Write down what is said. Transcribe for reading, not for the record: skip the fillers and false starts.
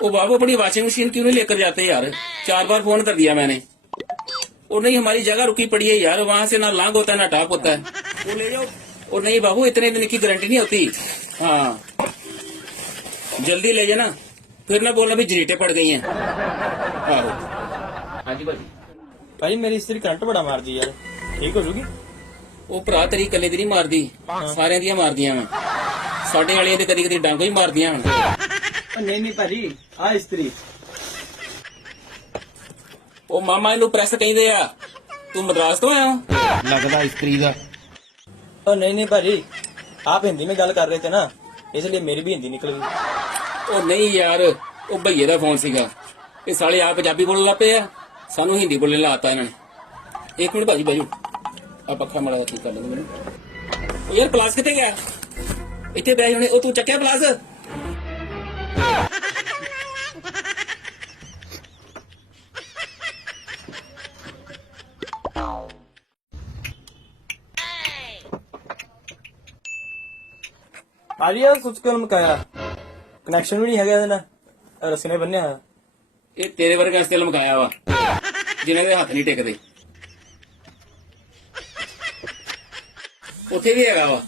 ओ बाबू अपनी washing machine क्यों नहीं लेकर जाते यार? 4 बार फोन कर दिया मैंने। और नहीं, हमारी जगह रुकी पड़ी है यार, वहाँ से ना लांग होता है ना टाप होता है। वो ले जाओ। और नहीं बाबू, इतने दिन की गारंटी नहीं होती। हाँ, जल्दी ले जाना, फिर ना बोलना भी झरीटे पड़ गई हैं। आहो। हाँ जी भाजी। भाई मेरी इस्त्री करंट बड़ा मार दी यार, ठीक हो जूगी? ਉਹ ਭਰਾ ਤੇਰੀ ਕੱਲੇ ਦੀ ਨਹੀਂ ਮਾਰਦੀ, ਸਾਰਿਆਂ ਦੀਆਂ ਮਾਰਦੀਆਂ ਵਾ। ਸਾਡੇ ਵਾਲੀਆਂ ਦੇ ਕਦੀ ਕਦੀ ਡਾਂਗੋ ਹੀ ਮਾਰਦੀਆਂ ਹਨ। ਨਹੀਂ ਨਹੀਂ ਭਾਜੀ, ਆ ਇਸਤਰੀ। ਉਹ ਮਾਮਾ ਇਹਨੂੰ ਪ੍ਰੈਸ ਕਹਿੰਦੇ ਆ। ਤੂੰ ਮਦਰਾਸ ਤੋਂ ਆਇਆ ਹੋ? ਲੱਗਦਾ ਇਸਤਰੀ ਦਾ। ओ नहीं नहीं भाजी, आप हिंदी में गल कर रहे थे ना, इसलिए मेरी भी हिंदी निकल गई। ਉਹ ਨਹੀਂ ਯਾਰ, ਉਹ ਭਈਏ ਦਾ ਫੋਨ ਸੀਗਾ। ਇਹ ਸਾਲੇ ਆ ਪੰਜਾਬੀ ਬੋਲਣ ਲੱਗ ਪਏ ਆ, ਸਾਨੂੰ ਹਿੰਦੀ ਬੋਲਣ ਲਾਤਾ ਇਹਨਾਂ ਨੇ। 1 ਮਿੰਟ ਭਾਜੀ ਬਾਜੂ, ਆ ਪੱਖਾ ਮਾੜਾ ਠੀਕ ਕਰ ਲੈਂਦੇ ਮੈਨੂੰ। ਉਹ ਯਾਰ ਪਲਾਸ ਕਿੱਥੇ ਗਿਆ? ਇੱਥੇ ਬੈਠ ਹੁਣੇ। ਉਹ ਤੂੰ ਚੱਕਿਆ ਪਲਾਸ? भाजी यार कुछ क्यों मुकाया, कनेक्शन भी नहीं है ਇਹਦੇ ਨਾਲ, रस्सी ने ਬੰਨਿਆ ਹੋਇਆ। ਇਹ ਤੇਰੇ ਵਰਗਾ ਵਾਸਤੇ ਲਮਕਾਇਆ ਵਾ, ਜਿਨ੍ਹਾਂ ਦੇ ਹੱਥ ਨਹੀਂ ਟਿਕਦੇ। ਉੱਥੇ ਵੀ ਹੈਗਾ ਵਾ।